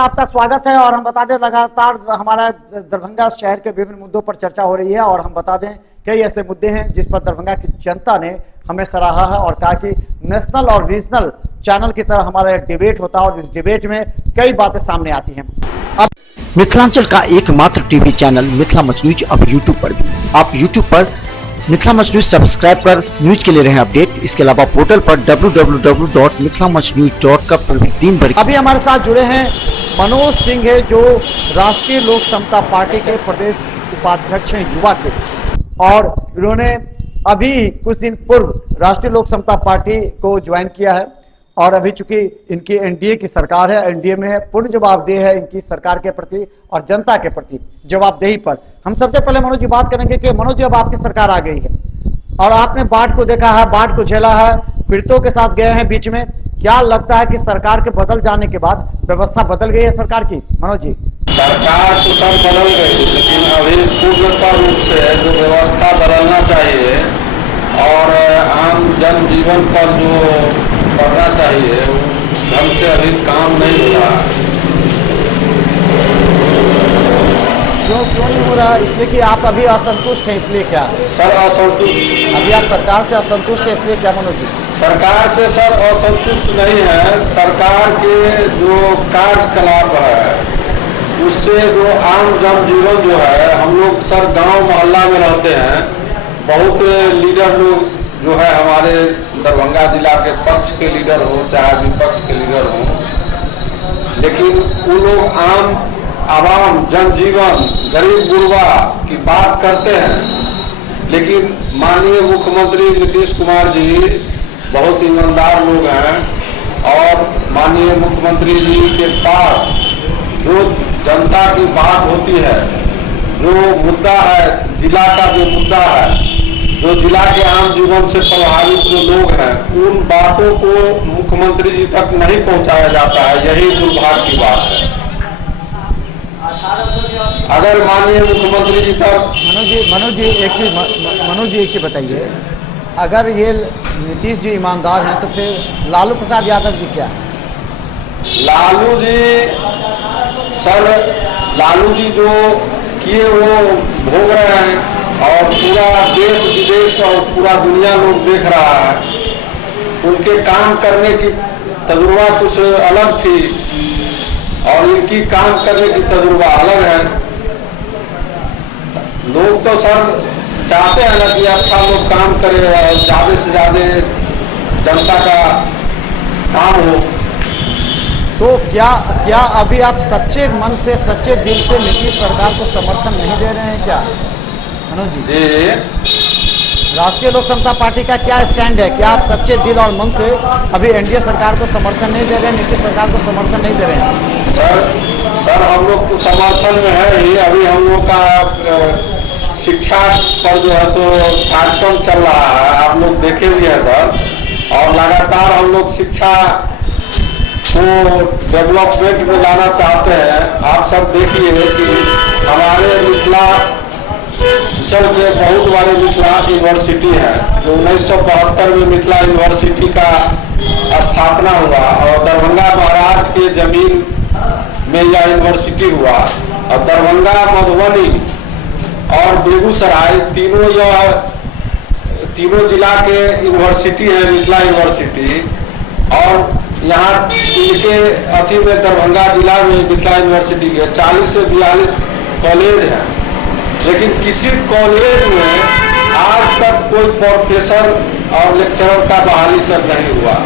आपका स्वागत है। और हम बता दें लगातार हमारा दरभंगा शहर के विभिन्न मुद्दों पर चर्चा हो रही है और हम बता दें कई ऐसे मुद्दे हैं जिस पर दरभंगा की जनता ने हमें सराहा है और कहा कि नेशनल और रीजनल चैनल की तरह हमारा डिबेट होता है और इस डिबेट में कई बातें सामने आती हैं। अब मिथिलांचल का एकमात्र TV channel Mithila much news अब यूट्यूब पर भी। आप यूट्यूब पर मिथिला मच न्यूज सब्सक्राइब कर न्यूज के लिए रहे अपडेट। इसके अलावा पोर्टल पर www.mithilamachnews.com पर भी दिन भर। अभी हमारे साथ जुड़े हैं मनोज सिंह है जो राष्ट्रीय लोक समता पार्टी के प्रदेश उपाध्यक्ष हैं युवा के, और इन्होंने अभी कुछ दिन पूर्व राष्ट्रीय लोक समता पार्टी को ज्वाइन किया है और अभी चूंकि इनकी एनडीए की सरकार है, एनडीए में पूर्ण जवाबदेह है इनकी सरकार के प्रति और जनता के प्रति जवाबदेही पर। हम सबसे पहले मनोज जी बात करेंगे कि मनोज जी अब आपकी सरकार आ गई है और आपने बाढ़ को देखा है, बाढ़ को झेला है, पीड़ितों के साथ गए हैं बीच में। क्या लगता है कि सरकार के बदल जाने के बाद व्यवस्था बदल गई है सरकार की? मनोज जी, सरकार तो सर बदल गई, लेकिन अभी पूर्णतः रूप से जो व्यवस्था बदलना चाहिए और आम जनजीवन पर जो पड़ना चाहिए उस ढंग से अभी काम नहीं हो रहा है। क्यों नहीं हो रहा? इसलिए कि आप अभी असंतुष्ट हैं, इसलिए क्या सर असंतुष्ट? अभी आप सरकार से असंतुष्ट है, इसलिए क्या मनोज जी? सरकार से सर असंतुष्ट नहीं है, सरकार के जो कार्यकलाप है उससे जो आम जनजीवन जो है, हम लोग सर गांव मोहल्ला में रहते हैं, बहुत लीडर लोग जो है हमारे दरभंगा जिला के पक्ष के लीडर हो चाहे विपक्ष के लीडर हो, लेकिन वो लोग आम आवाम जनजीवन गरीब गुरबा की बात करते हैं। लेकिन माननीय मुख्यमंत्री नीतीश कुमार जी बहुत ईमानदार लोग हैं और माननीय मुख्यमंत्री जी के पास जो जनता की बात होती है, जो मुद्दा है जिला का, जो मुद्दा है जो जिला के आम जीवन से प्रभावित जो लोग हैं, उन बातों को मुख्यमंत्री जी तक नहीं पहुंचाया जाता है। यही दुर्भाग्य की बात है। अगर माननीय मुख्यमंत्री जी तक मनोज जी एक चीज बताइए, अगर ये नीतीश जी ईमानदार हैं तो फिर लालू प्रसाद यादव जी क्या है? लालू जी जो किए वो भोग रहे हैं और पूरा देश विदेश और पूरा दुनिया लोग देख रहा है। उनके काम करने की तजुर्बा कुछ अलग थी और इनकी काम करने की तजुर्बा अलग है। लोग तो सर चाहते हैं ना कि अच्छा लोग काम करे और ज़्यादा से ज़्यादा जनता का काम हो। तो क्या अभी आप सच्चे मन से, सच्चे दिल से नीतीश सरकार को समर्थन नहीं दे रहे हैं क्या मनोज जी? राष्ट्रीय लोक समता पार्टी का क्या स्टैंड है? क्या आप सच्चे दिल और मन से अभी एनडीए सरकार को समर्थन नहीं दे रहे हैं, नीतीश सरकार को समर्थन नहीं दे रहे हैं? सर हम लोग तो समर्थन में है ही। अभी हम लोग का शिक्षा पर जो है सो कार्यक्रम चल रहा है, आप लोग देखे भी हैं सर, और लगातार हम लोग शिक्षा को डेवलपमेंट में लाना चाहते हैं। आप सब देखिए कि हमारे मिथिलांचल के बहुत बड़े मिथिला यूनिवर्सिटी है जो 1972 में मिथिला यूनिवर्सिटी का स्थापना हुआ और दरभंगा महाराज के जमीन में यह यूनिवर्सिटी हुआ। और दरभंगा, मधुबनी और बेगूसराय तीनों जिला के यूनिवर्सिटी है मिथिला यूनिवर्सिटी। और यहाँ इनके अथी में दरभंगा जिला में मिथिला यूनिवर्सिटी के 40 से 42 कॉलेज हैं, लेकिन किसी कॉलेज में आज तक कोई प्रोफेसर और लेक्चरर का बहाली सर नहीं हुआ।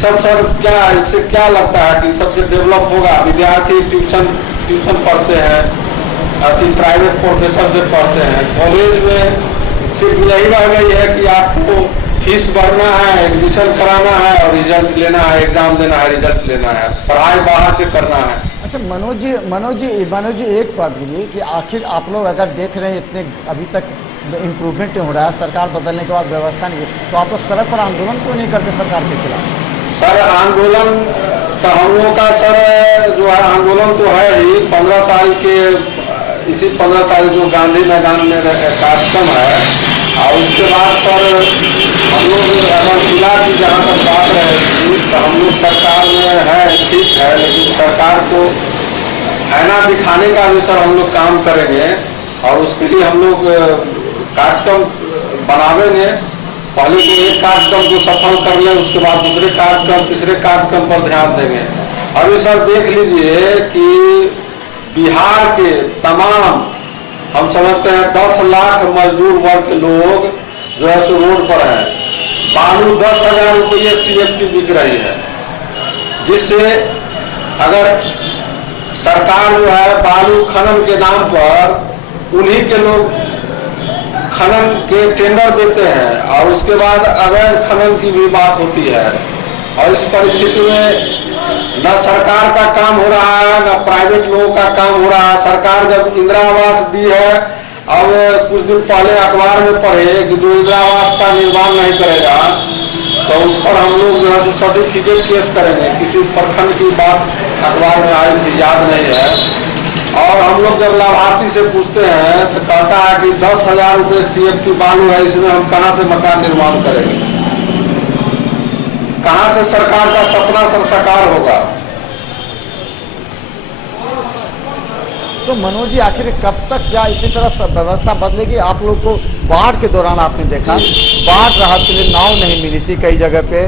सब सर क्या इससे क्या लगता है कि सबसे डेवलप होगा? विद्यार्थी ट्यूशन पढ़ते हैं, प्राइवेट प्रोफेसर से पढ़ते हैं। कॉलेज में सिर्फ यही रह गई है कि आपको फीस भरना है, एडमिशन कराना है और रिजल्ट लेना है, एग्जाम देना है, रिजल्ट लेना है, पढ़ाई बाहर से करना है। अच्छा मनोज जी एक बात बोलिए कि आखिर आप लोग अगर देख रहे हैं इतने अभी तक इम्प्रूवमेंट हो रहा है, सरकार बदलने के बाद व्यवस्था नहीं, तो आप लोग सड़क पर आंदोलन क्यों नहीं करते सरकार के खिलाफ? सर आंदोलन तो हम लोग का सर जो है आंदोलन तो है ही। 15 तारीख के इसी 15 तारीख को गांधी मैदान में कार्यक्रम है और उसके बाद सर हम लोग अगर जिला की जहाँ तक बात रहेगी तो हम लोग सरकार में है, ठीक है, है, लेकिन सरकार को आईना दिखाने का भी सर हम लोग काम करेंगे और उसके लिए हम लोग कार्यक्रम बनावेंगे। पहले तो एक कार्यक्रम को सफल कर लें, उसके बाद दूसरे कार्यक्रम, तीसरे कार्यक्रम पर ध्यान देंगे। अभी सर देख लीजिए कि बिहार के तमाम हम समझते हैं 10 लाख मजदूर वर्ग के लोग जो है सो रोड पर है। बालू 10,000 रुपये CFT बिक रही है, जिससे अगर सरकार जो है बालू खनन के नाम पर उन्हीं के लोग खनन के टेंडर देते हैं और उसके बाद अवैध खनन की भी बात होती है। और इस परिस्थिति में न सरकार का काम हो रहा है, न प्राइवेट लोगों का काम हो रहा है। सरकार जब इंदिरा आवास दी है, अब कुछ दिन पहले अखबार में पढ़े कि जो इंदिरा आवास का निर्माण नहीं करेगा तो उस पर हम लोग जो है सर्टिफिकेट केस करेंगे। किसी प्रखंड की बात अखबार में आई थी, याद नहीं है। और हम लोग जब लाभार्थी से पूछते हैं तो कहता है कि 10,000 रुपये CFT बालू है, इसमें हम कहाँ से मकान निर्माण करेंगे, कहाँ से सरकार का सपना साकार होगा। तो मनोज जी, आखिर कब तक क्या इसी तरह व्यवस्था बदलेगी? आप लोग को बाढ़ के दौरान आपने देखा बाढ़ राहत के लिए नाव नहीं मिली थी कई जगह पे।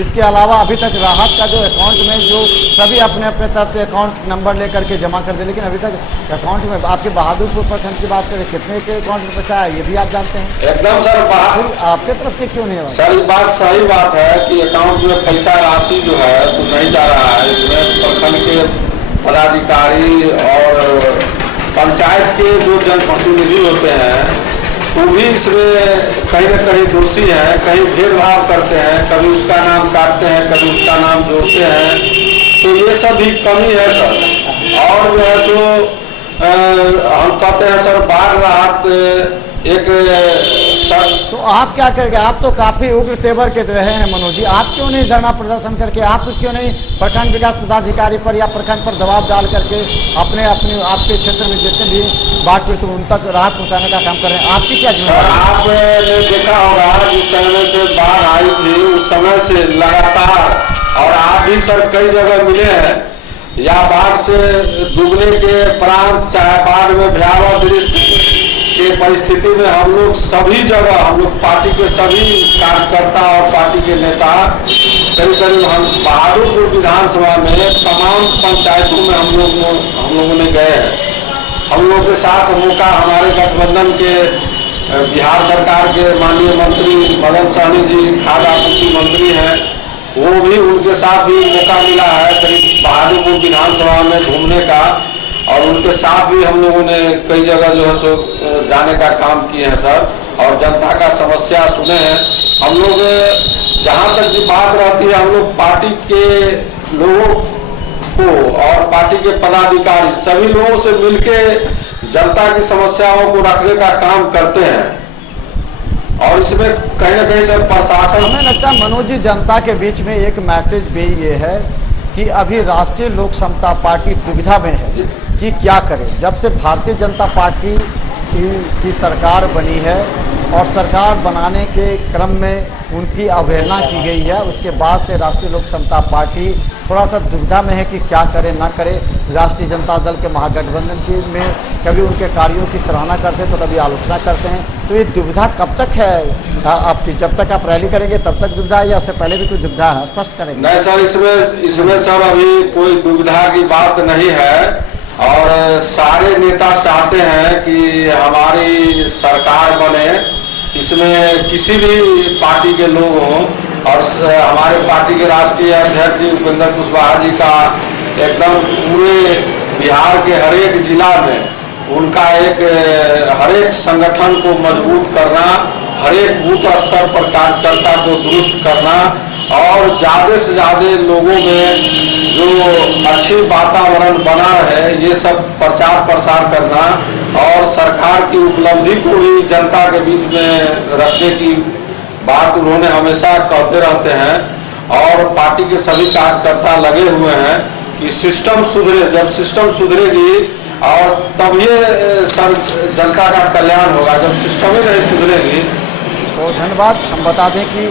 इसके अलावा अभी तक राहत का जो अकाउंट में जो सभी अपने अपने तरफ से अकाउंट नंबर लेकर के जमा कर दे, लेकिन अभी तक अकाउंट में आपके बहादुरपुर प्रखंड की बात करें, कितने के अकाउंट में पैसा है ये भी आप जानते हैं? एकदम सर, आपके तरफ से क्यों नहीं है? सर बात सही बात है कि अकाउंट में पैसा राशि जो है सो नहीं जा रहा है। इसमें प्रखंड के पदाधिकारी और पंचायत के जो जनप्रतिनिधि होते हैं वो भी इसमें कहीं न कहीं दोषी हैं, कहीं भेदभाव करते हैं, कभी उसका नाम काटते हैं, कभी उसका नाम जोड़ते हैं। तो ये सब भी कमी है सर। और जो है सो हम कहते हैं सर बाढ़ राहत एक तो आप क्या करेंगे? आप तो काफी उग्र तेवर के रहे हैं मनोज जी, आप क्यों नहीं धरना प्रदर्शन करके, आप क्यों नहीं प्रखंड विकास पदाधिकारी पर या प्रखंड पर दबाव डाल करके अपने आपके क्षेत्र में जितने भी बाढ़ पीड़ित उन तक राहत पहुंचाने का काम कर रहे हैं? आपकी क्या जिम्मेदारी? आपने देखा होगा जिस समय से बाढ़ आई थी उस समय से लगातार, और आप भी सर कई जगह मिले हैं, या बाढ़ से डूबने के प्रांत चाहे बाढ़ में भयावह दृश्य के परिस्थिति में हम लोग सभी जगह, हम लोग पार्टी के सभी कार्यकर्ता और पार्टी के नेता करीब हम बहादुरपुर विधानसभा में तमाम पंचायतों में हम लोगों ने गए हैं। हम लोगों के साथ मौका हमारे गठबंधन के बिहार सरकार के माननीय मंत्री मदन सहनी जी खाद्य आपूर्ति मंत्री हैं, वो भी उनके साथ भी मौका मिला है करीब बहादुरपुर विधानसभा में घूमने का, और उनके साथ भी हम लोगों ने कई जगह जो है सो जाने का काम किए हैं सर, और जनता का समस्या सुने हैं। हम लोग जहाँ तक की बात रहती है हम लोग पार्टी के लोगों को और पार्टी के पदाधिकारी सभी लोगों से मिलके जनता की समस्याओं को रखने का काम करते हैं। और इसमें कहीं ना कहीं सर प्रशासन, हमें लगता है मनोज जी जनता के बीच में एक मैसेज भी ये है कि अभी राष्ट्रीय लोक समता पार्टी दुविधा में है कि क्या करे। जब से भारतीय जनता पार्टी की सरकार बनी है और सरकार बनाने के क्रम में उनकी अवहेलना की गई है, उसके बाद से राष्ट्रीय लोक समता पार्टी थोड़ा सा दुविधा में है कि क्या करे ना करे। राष्ट्रीय जनता दल के महागठबंधन की में कभी उनके कार्यों की सराहना करते हैं तो कभी आलोचना करते हैं। तो ये दुविधा कब तक है आपकी? जब तक आप रैली करेंगे तब तक दुविधा है या उससे पहले भी कोई दुविधा है? स्पष्ट करेंगे। नहीं सर, इसमें सर अभी कोई दुविधा की बात नहीं है, और सारे नेता चाहते हैं कि हमारी सरकार बने, इसमें किसी भी पार्टी के लोग हों, और हमारे पार्टी के राष्ट्रीय अध्यक्ष जी उपेंद्र कुशवाहा जी का एकदम पूरे बिहार के हर एक जिला में उनका हर एक संगठन को मजबूत करना, हर एक बूथ स्तर पर कार्यकर्ता को दुरुस्त करना, और ज़्यादा से ज़्यादा लोगों में जो अच्छी वातावरण बना रहे ये सब प्रचार प्रसार करना, और सरकार की उपलब्धि को भी जनता के बीच में रखने की बात उन्होंने हमेशा कहते रहते हैं। और पार्टी के सभी कार्यकर्ता लगे हुए हैं कि सिस्टम सुधरे, जब सिस्टम सुधरेगी और तब ये सर जनता का कल्याण होगा, जब सिस्टम ही नहीं सुधरेगी। तो धन्यवाद। हम बता दें कि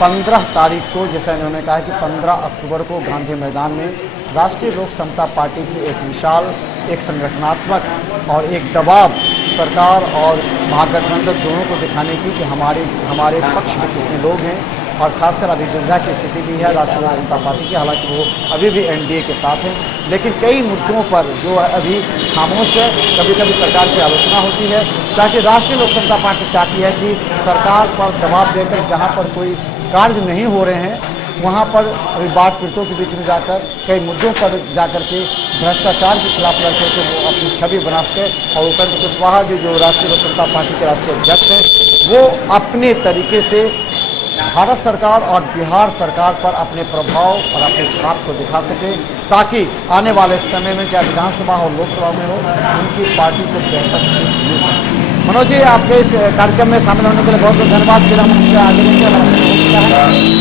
15 तारीख को, जैसा इन्होंने कहा कि 15 अक्टूबर को गांधी मैदान में राष्ट्रीय लोक समता पार्टी की एक विशाल, एक संगठनात्मक और एक दबाव सरकार और महागठबंधन दोनों को दिखाने की कि हमारे पक्ष में कितने लोग हैं। और खासकर अभी दुविधा की स्थिति भी है राष्ट्रीय लोक समता पार्टी की, हालांकि वो अभी भी एनडीए के साथ हैं, लेकिन कई मुद्दों पर जो अभी खामोश है। कभी कभी सरकार की आलोचना होती है, ताकि राष्ट्रीय लोक समता पार्टी चाहती है कि सरकार पर दबाव देकर जहाँ पर कोई कार्य नहीं हो रहे हैं वहाँ पर अभी बाढ़ पीड़ितों के बीच में जाकर कई मुद्दों पर जाकर के भ्रष्टाचार के खिलाफ लड़के को वो अपनी छवि बना सके। और उपेंद्र कुशवाहा जी जो राष्ट्रीय लोक समता पार्टी के राष्ट्रीय अध्यक्ष हैं, वो अपने तरीके से भारत सरकार और बिहार सरकार पर अपने प्रभाव और अपने छाप को दिखा सके, ताकि आने वाले समय में चाहे विधानसभा और लोकसभा में हो, उनकी पार्टी को बेहतर सीट मिल सके। मनोज जी, आपके इस कार्यक्रम में शामिल होने के लिए बहुत बहुत धन्यवाद। फिर हम उनसे आगे बढ़ेंगे,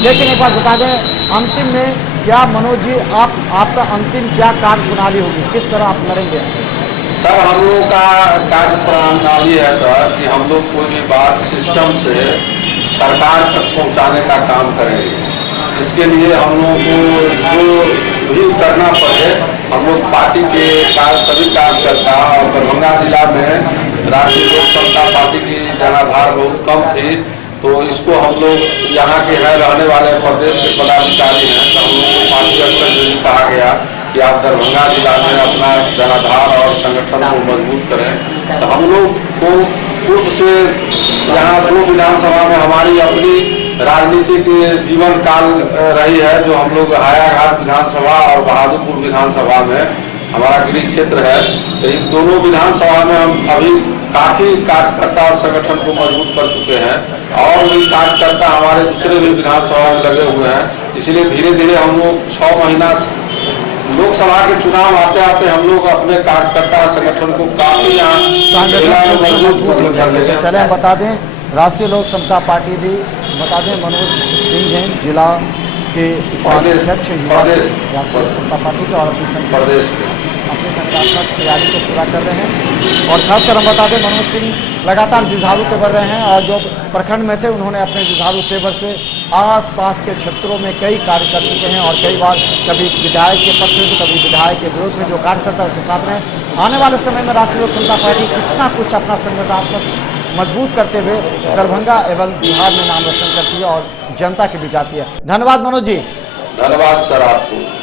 लेकिन एक बात बता दें, अंतिम में क्या मनोज जी आपका अंतिम क्या कार्य प्रणाली होगी, किस तरह आप लड़ेंगे? सर, हम लोगों का कार्य प्रणाली है सर कि हम लोग कोई भी बात सिस्टम से सरकार तक पहुंचाने का काम करेंगे। इसके लिए हम लोगों को जो भी करना पड़े, हम लोग पार्टी के सभी कार्यकर्ता, और दरभंगा जिला में राष्ट्रीय लोक समता पार्टी की जनाधार बहुत कम थी, तो इसको हम लोग यहाँ के हैं रहने वाले प्रदेश के पदाधिकारी हैं, तो हम लोग को पार्टी स्तर से भी कहा गया कि आप दरभंगा जिला में अपना जनाधार और संगठन को मजबूत करें। तो हम लोग को पूर्व से यहाँ 2 विधानसभा में हमारी अपनी राजनीतिक जीवन काल रही है, जो हम लोग हायाघाट विधानसभा और बहादुरपुर विधानसभा में हमारा गृह क्षेत्र है। तो इन दोनों विधानसभा में हम अभी काफ़ी कार्यकर्ता और संगठन को मजबूत कर चुके हैं, और भी कार्यकर्ता हमारे दूसरे भी विधानसभा में लगे हुए हैं। इसलिए धीरे धीरे हम लोग 6 महीना लोकसभा के चुनाव आते आते हम लोग अपने कार्यकर्ता संगठन को काफी मजबूत कर लेंगे। चले हम बता दें, राष्ट्रीय लोक समता पार्टी भी बता दें, मनोज सिंह हैं जिला के उपाध्यक्ष राष्ट्रीय लोक समता पार्टी के, और अपनी संगठनात्मक तैयारी को पूरा कर रहे हैं। और खासकर हम बता दें, मनोज सिंह लगातार जुझारू तेवर रहे हैं, और जो प्रखंड में थे उन्होंने अपने जुझारू तेवर से आसपास के क्षेत्रों में कई कार्य कर चुके हैं, और कई बार कभी विधायक के पक्ष में तो कभी विधायक के विरोध में जो कार्यकर्ता उसके साथ में आने वाले समय में राष्ट्रीय लोक समता पार्टी कितना कुछ अपना संगठनात्मक मजबूत करते हुए दरभंगा एवं बिहार में नाम रोशन करती है और जनता के बीच आती है। धन्यवाद मनोज जी। धन्यवाद सर आपको।